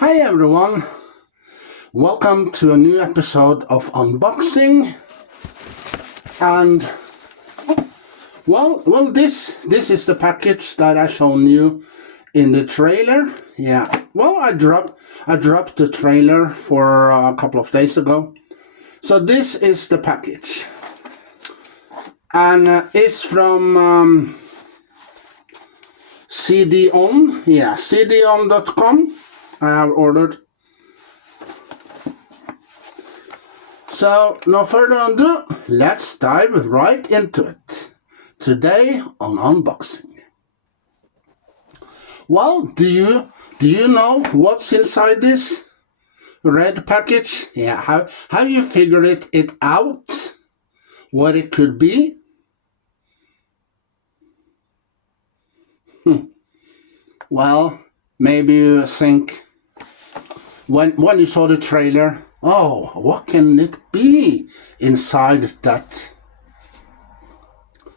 Hi everyone, welcome to a new episode of Unboxing. And well, this is the package that I shown you in the trailer. Yeah, well, I dropped the trailer for a couple of days ago. So this is the package, and it's from CD-ON. Yeah, cdon.com. I have ordered. So, no further ado, let's dive right into it. Today on Unboxing. Well, do you know what's inside this red package? Yeah, have you figured it out? What it could be? Well, maybe you think when you saw the trailer, oh, what can it be inside that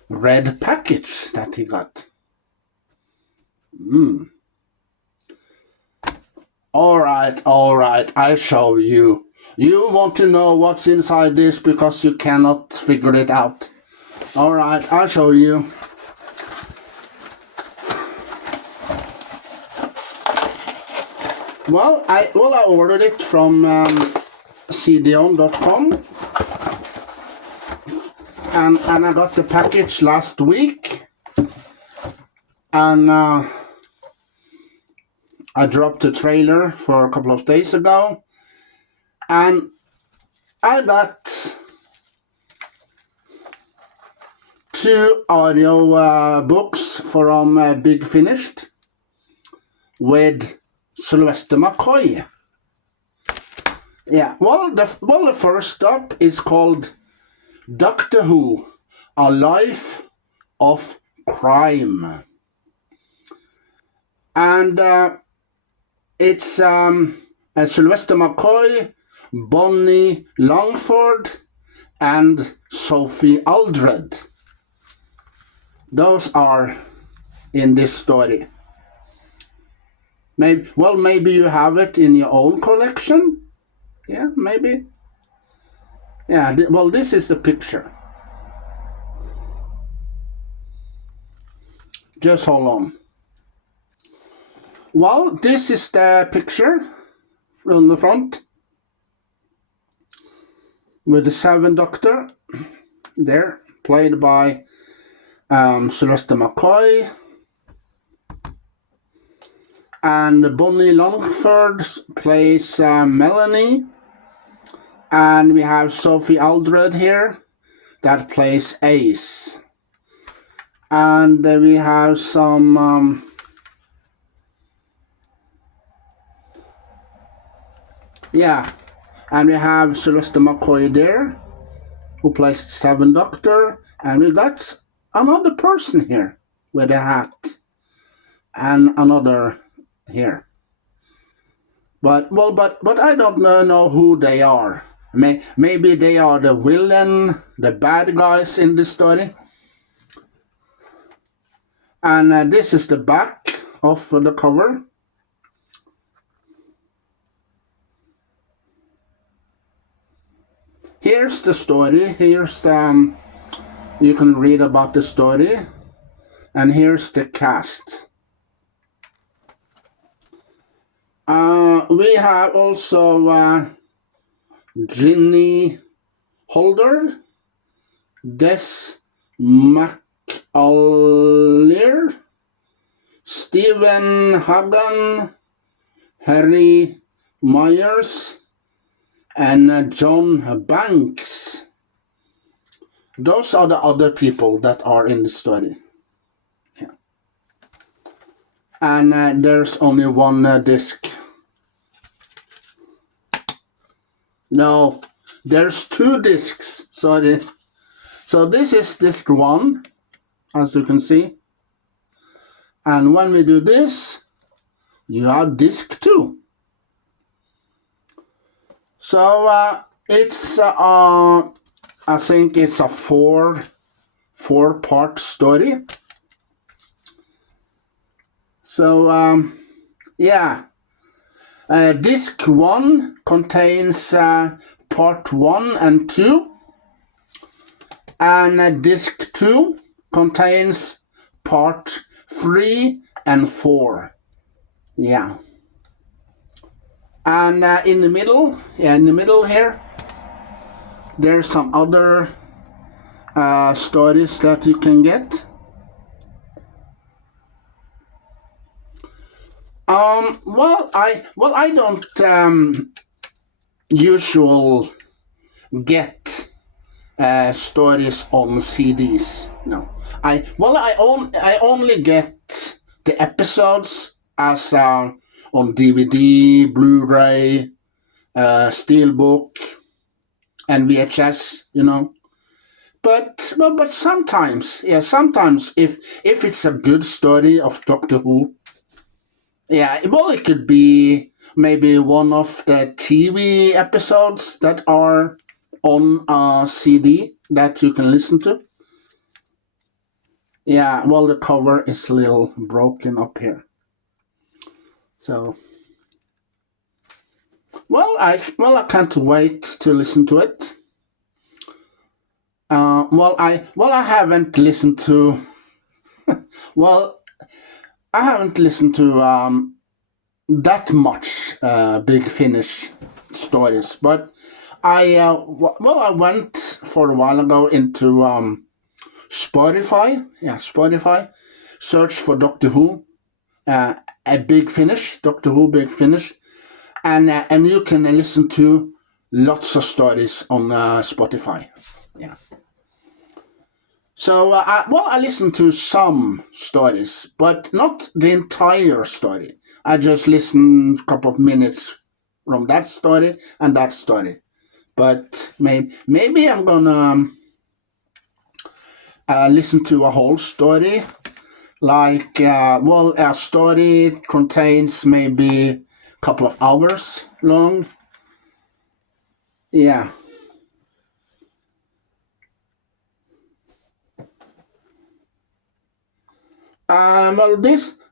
red package that he got? All right, I show you. You want to know what's inside this because you cannot figure it out. All right, I'll show you. Well, I ordered it from cdon.com, and I got the package last week, and I dropped the trailer for a couple of days ago, and I got two audio books from Big Finished with Sylvester McCoy. Yeah, well, the first up is called Doctor Who, A Life of Crime. And it's Sylvester McCoy, Bonnie Longford, and Sophie Aldred. Those are in this story. Maybe you have it in your own collection. Yeah, maybe. Yeah, well, this is the picture. Just hold on. Well, this is the picture from the front with the Seventh Doctor there, played by Sylvester McCoy. And Bonnie Longford plays Melanie. And we have Sophie Aldred here that plays Ace. And we have some and we have Sylvester McCoy there, who plays the Seventh Doctor. And we got another person here with a hat. And another here. But I don't know who they are. Maybe they are the villain, the bad guys in this story. And this is the back of the cover. Here's the story. Here's the you can read about the story. And here's the cast. We have also Ginny Holder, Des McAleer, Stephen Hagan, Harry Myers, and John Banks. Those are the other people that are in the story. Yeah. And there's only one disc. No, there's two discs. Sorry. So this is disc 1, as you can see. And when we do this, you have disc 2. So it's I think it's a four-part story. So yeah, Disc 1 contains part 1 and 2, and disc 2 contains part 3 and 4. Yeah. And in the middle here, there's some other stories that you can get. I don't usually get stories on CDs. No, I only get the episodes as on DVD, Blu-ray, Steelbook, and VHS. But sometimes if it's a good story of Doctor Who, it could be maybe one of the TV episodes that are on a CD that you can listen to. Yeah, well, the cover is a little broken up here. So, I can't wait to listen to it. I haven't listened to. I haven't listened to that much Big Finish stories, but I went for a while ago into Spotify. Yeah, Spotify. Search for Doctor Who, a Big Finish, Doctor Who Big Finish, and you can listen to lots of stories on Spotify. Yeah. So, I listened to some stories, but not the entire story. I just listened a couple of minutes from that story and that story. But maybe I'm gonna listen to a whole story. Like, a story contains maybe a couple of hours long. Yeah.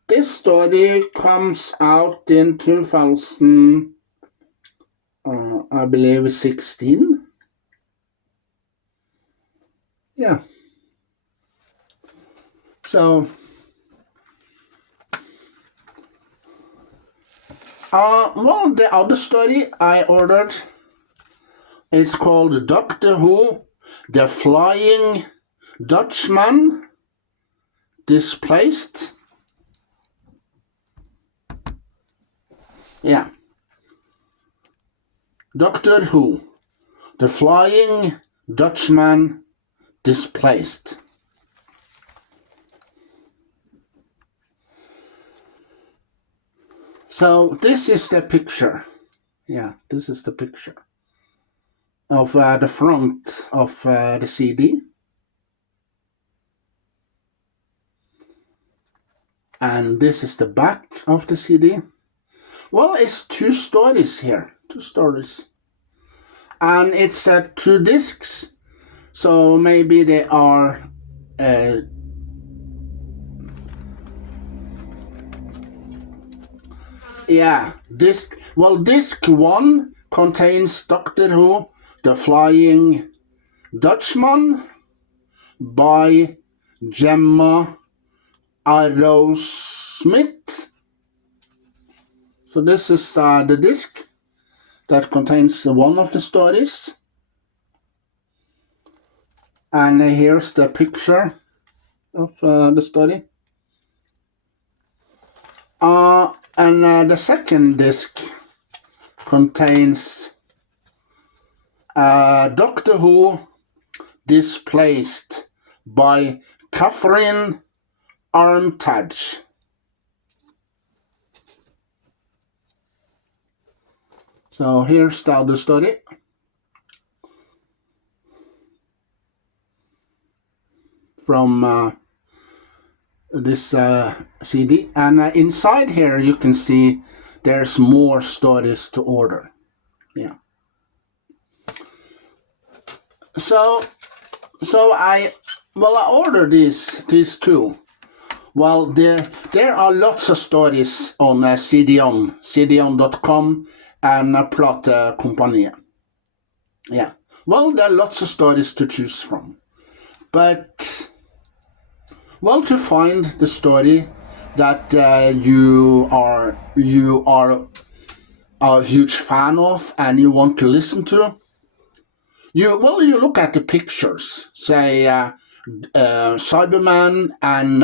This story comes out in 2000, I believe 16. Yeah. So, the other story I ordered, it's called Doctor Who, The Flying Dutchman Displaced. Yeah. Doctor Who, The Flying Dutchman Displaced. So this is the picture. Yeah, this is the picture of the front of the CD. And this is the back of the CD. Well, it's 2 stories here. 2 stories. And it's 2 discs. So maybe they are disc 1 contains Doctor Who, The Flying Dutchman by Gemma Arrowsmith. So this is the disc that contains one of the stories. And here's the picture of the story. And the second disc contains Doctor Who Displaced by Catherine Armitage. So here's the other story. From this CD, and inside here you can see there's more stories to order. Yeah. So I ordered these 2. Well, there are lots of stories on cdon.com and Platekompaniet. Yeah. Well, there are lots of stories to choose from. But, well, to find the story that you are a huge fan of and you want to listen to, you look at the pictures. Say Cyberman and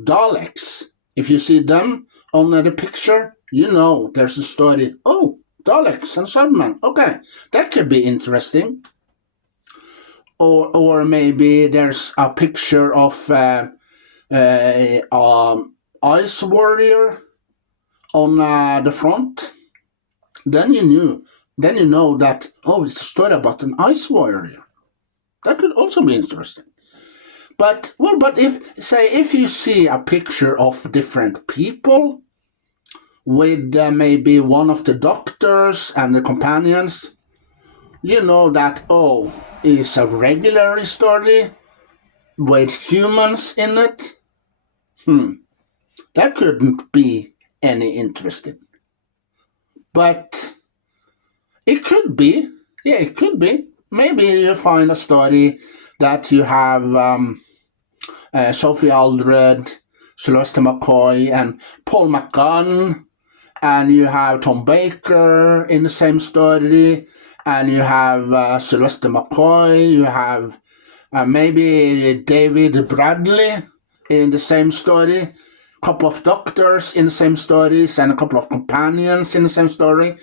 Daleks. If you see them on the picture, you know there's a story. Oh, Daleks and Cyberman. Okay, that could be interesting. Or maybe there's a picture of Ice Warrior on the front. Then you know that, oh, it's a story about an Ice Warrior. That could also be interesting. But if you see a picture of different people with maybe one of the doctors and the companions, you know that, oh, it's a regular story with humans in it. That couldn't be any interesting. But it could be. Yeah, it could be. Maybe you find a story that you have Sophie Aldred, Sylvester McCoy, and Paul McGann, and you have Tom Baker in the same story, and you have Sylvester McCoy, you have maybe David Bradley in the same story, a couple of doctors in the same stories, and a couple of companions in the same story,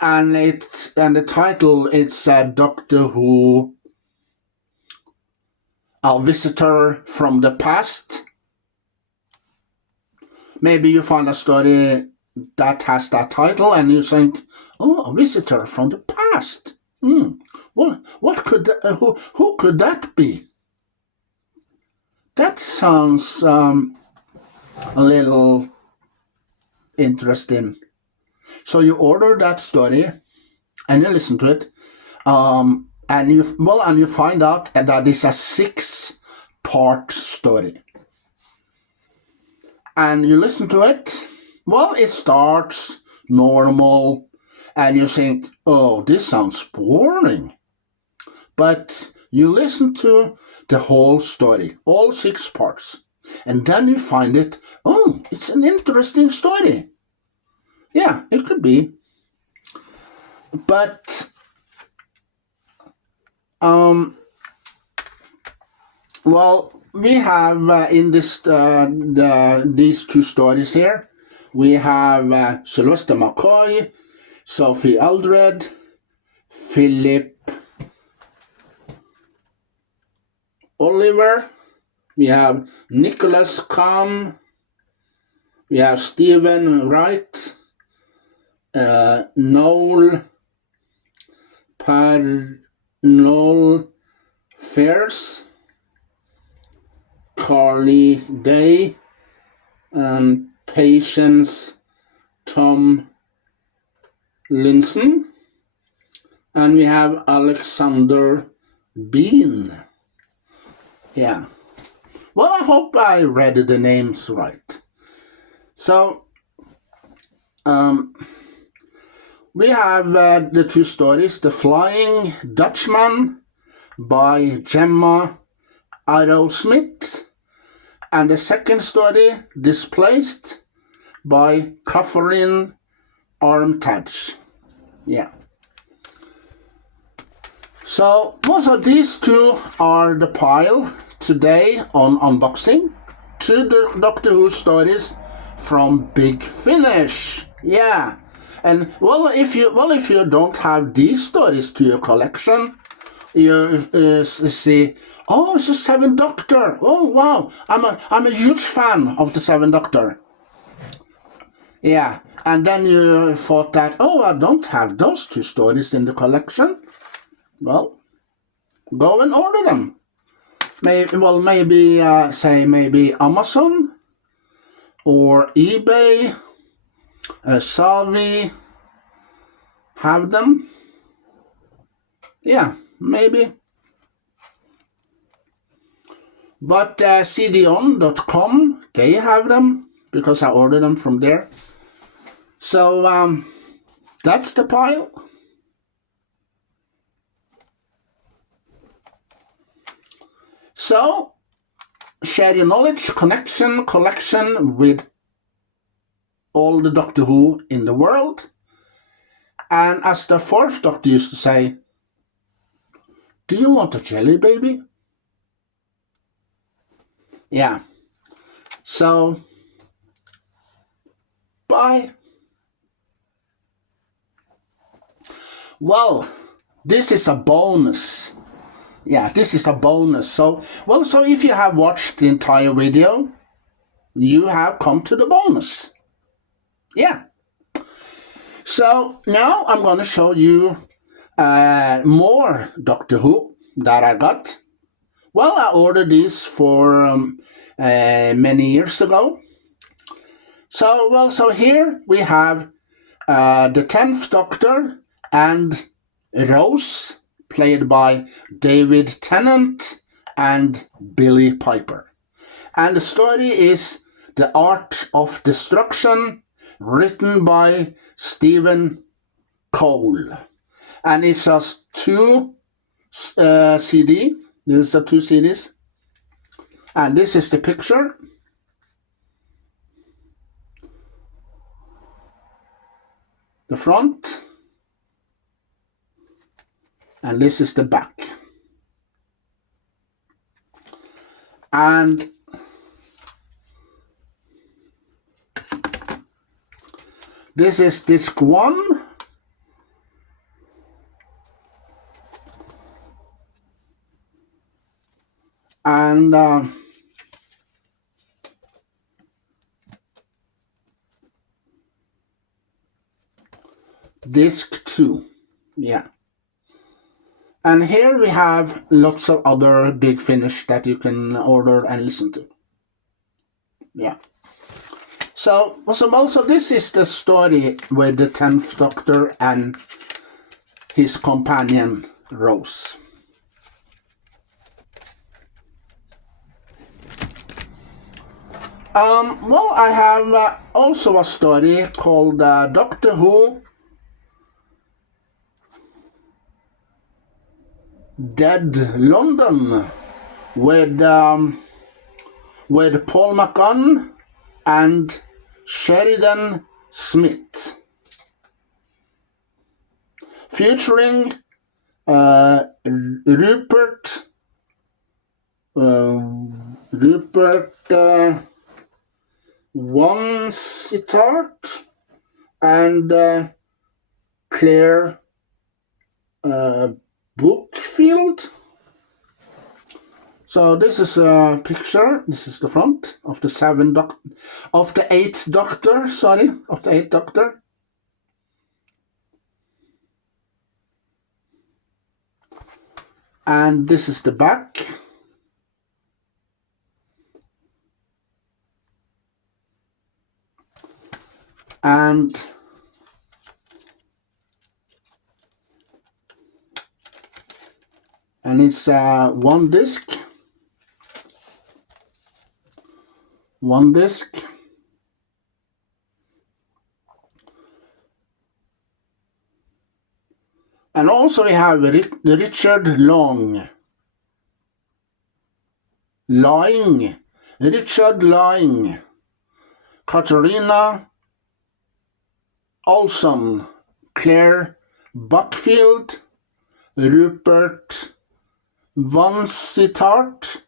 and the title it's Doctor Who, A Visitor from the Past. Maybe you find a story that has that title and you think, oh, a visitor from the past. Well, who could that be? That sounds a little interesting. So you order that story and you listen to it, and you find out that it's a 6-part story. And you listen to it. Well, it starts normal, and you think, oh, this sounds boring. But you listen to the whole story, all 6 parts, and then you find it, oh, it's an interesting story. Yeah, it could be. But, well, we have in this these 2 stories here, we have Sylvester McCoy, Sophie Aldred, Philip Oliver, we have Nicholas Kahn, we have Stephen Wright, Noel Fairs, Carly Day, and Patience Tom Linson, and we have Alexander Bean. Yeah. Well, I hope I read the names right. So, we have the 2 stories, The Flying Dutchman by Gemma Arrowsmith, and the second story, Displaced by Catherine Armitage. Yeah. So, most of these 2 are the pile today on unboxing. 2 Doctor Who stories from Big Finish. Yeah. And if you don't have these stories to your collection, you see, oh, it's the 7th Doctor. Oh wow, I'm a huge fan of the 7th Doctor. Yeah, and then you thought that, oh, I don't have those 2 stories in the collection. Well, go and order them. Maybe Amazon or eBay, Savi have them. Yeah, maybe. But cdon.com, they have them because I ordered them from there. So that's the pile. So share your knowledge, connection, collection with all the Doctor Who in the world. And as the fourth Doctor used to say, do you want a jelly baby? Yeah. So, bye. Well, this is a bonus. Yeah, this is a bonus. So if you have watched the entire video, you have come to the bonus. Yeah. So now I'm going to show you more Doctor Who that I got. Well, I ordered these for many years ago. So here we have the 10th Doctor and Rose, played by David Tennant and Billie Piper. And the story is The Art of Destruction, written by Stephen Cole. And it's just two CD. These are two CDs. And this is the picture. The front. And this is the back. And this is disc 1. And disc 2. Yeah. And here we have lots of other Big Finish that you can order and listen to. Yeah. So this is the story with the 10th Doctor and his companion Rose. Well, I have also a story called Doctor Who Dead London with Paul McGann and Sheridan Smith, featuring Rupert Vansittart and Claire Bookfield. So this is a picture. This is the front of the eighth Doctor. And this is the back. And it's one disc. And also we have Richard Lying, Katarina Olson, Claire Buckfield, Rupert Vansittart,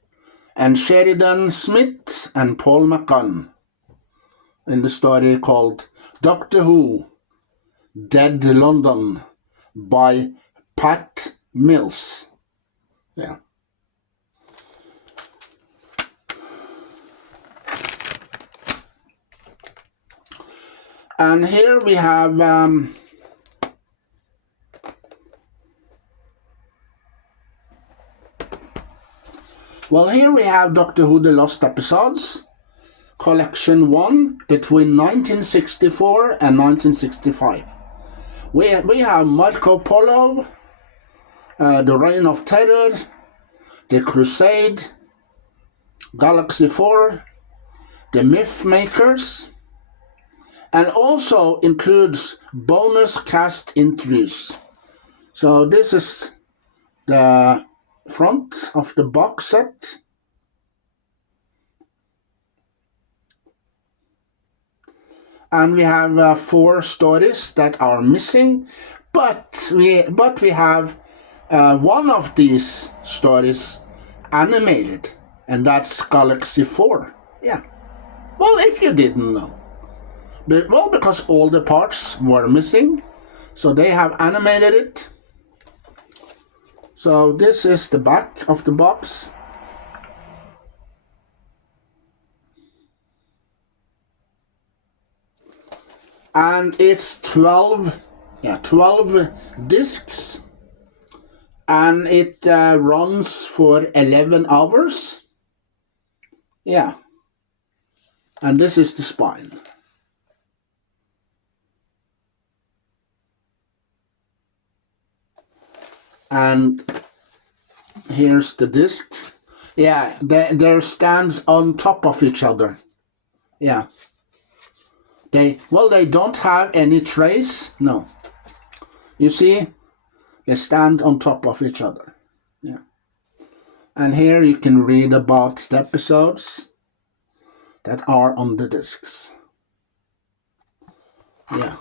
and Sheridan Smith and Paul McGann in the story called Doctor Who Dead London by Pat Mills. Yeah. And here we have here we have Doctor Who The Lost Episodes, Collection 1, between 1964 and 1965. We have Marco Polo, The Reign of Terror, The Crusade, Galaxy 4, The Myth Makers, and also includes bonus cast interviews. So this is the front of the box set. And we have 4 stories that are missing, but we have one of these stories animated, and that's Galaxy 4. Yeah. Well, if you didn't know. Well, because all the parts were missing, so they have animated it. So this is the back of the box. And it's 12 discs, and it runs for 11 hours. Yeah. And this is the spine. And here's the disc. Yeah, they're stands on top of each other. Yeah. They don't have any trays. No. You see, they stand on top of each other. Yeah. And here you can read about the episodes that are on the discs. Yeah.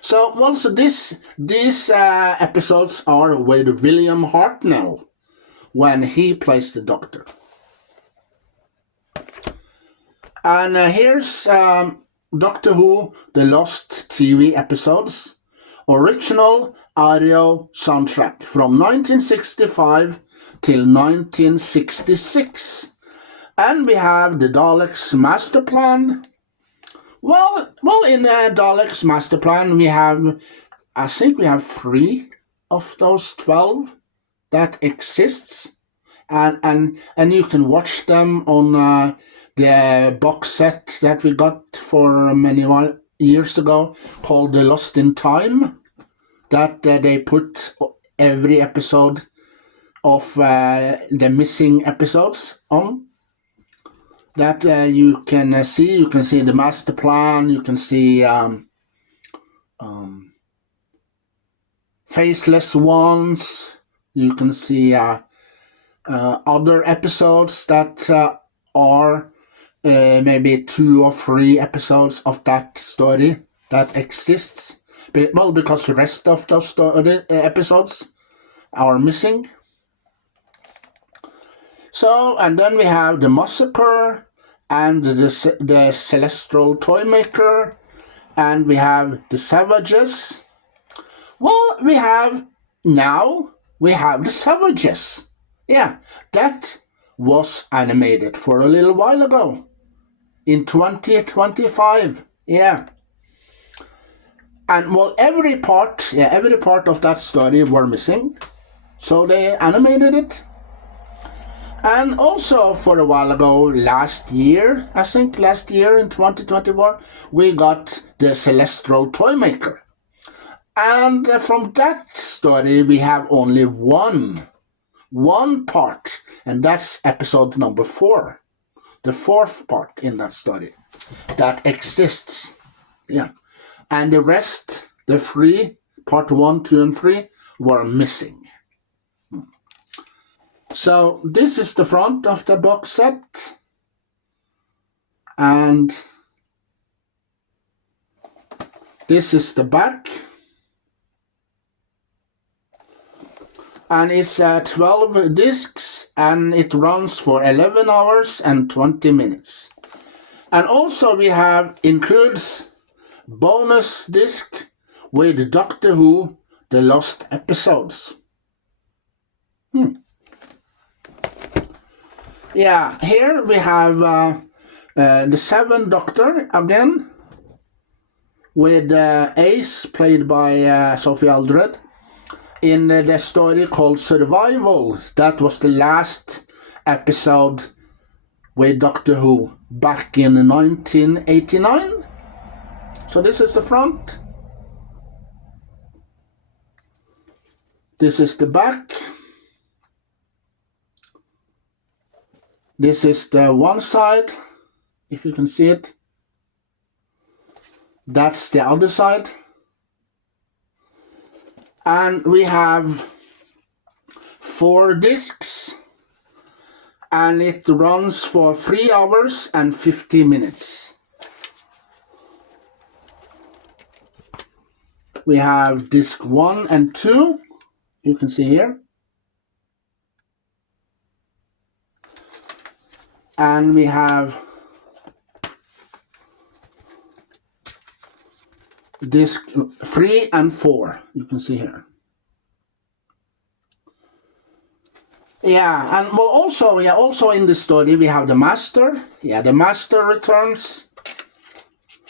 So also these episodes are with William Hartnell when he plays the Doctor. And here's Doctor Who, The Lost TV Episodes, original audio soundtrack from 1965 till 1966. And we have the Daleks Master Plan. Well, in the Daleks Master Plan, I think we have 3 of those 12 that exists. And you can watch them on the box set that we got for many years ago called The Lost in Time, that they put every episode of the missing episodes on. That you can see. You can see the master plan. You can see Faceless Ones. You can see other episodes that are maybe 2 or 3 episodes of that story that exists. Well, because the rest of those episodes are missing. So, and then we have the Massacre, and the Celestial Toymaker, and we have the Savages. Well, we have the Savages. Yeah, that was animated for a little while ago, in 2025. Yeah. And well, every part of that story were missing, so they animated it. And also for a while ago, last year in 2024, we got the Celestial Toymaker. And from that story, we have only one part, and that's episode number 4, the 4th part in that story that exists. Yeah. And the rest, the 3, part 1, 2, and 3, were missing. So this is the front of the box set, and this is the back, and it's 12 discs, and it runs for 11 hours and 20 minutes. And also we includes bonus disc with Doctor Who, The Lost Episodes. Yeah, here we have the 7th Doctor again, with Ace, played by Sophie Aldred, in the story called Survival. That was the last episode with Doctor Who back in 1989. So this is the front. This is the back. This is the one side, if you can see it. That's the other side. And we have 4 discs, and it runs for 3 hours and 50 minutes. We have disc 1 and 2, you can see here. And we have disc 3 and 4, you can see here. Yeah, and well, also in the story we have the master. Yeah, the master returns.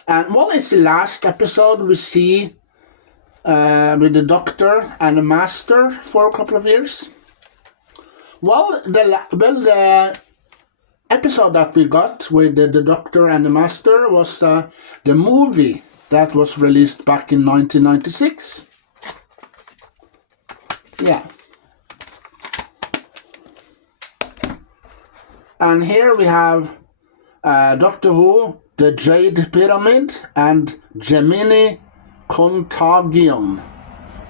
And well, it's the last episode we see with the doctor and the master for a couple of years. Well, the episode that we got with the doctor and the master was the movie that was released back in 1996. Yeah. And here we have Doctor Who, The Jade Pyramid, and Gemini Contagion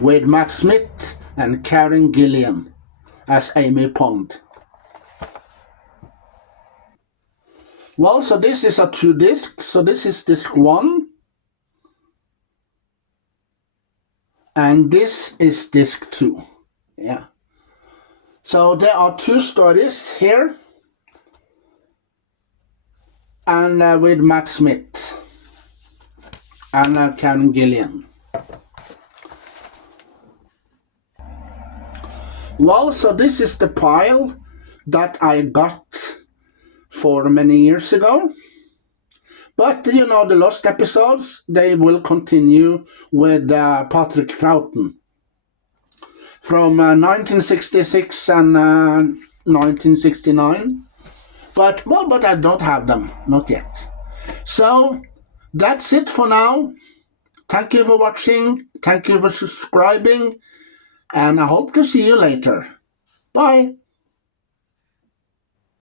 with Matt Smith and Karen Gillan as Amy Pond. Well, so this is a 2-disc. So this is disc 1. And this is disc 2. Yeah. So there are 2 stories here. And with Matt Smith and Karen Gillan. Well, so this is the pile that I got for many years ago. But, you know, the lost episodes, they will continue with Patrick Troughton from 1966 and 1969. But I don't have them, not yet. So, that's it for now. Thank you for watching, thank you for subscribing, and I hope to see you later. Bye!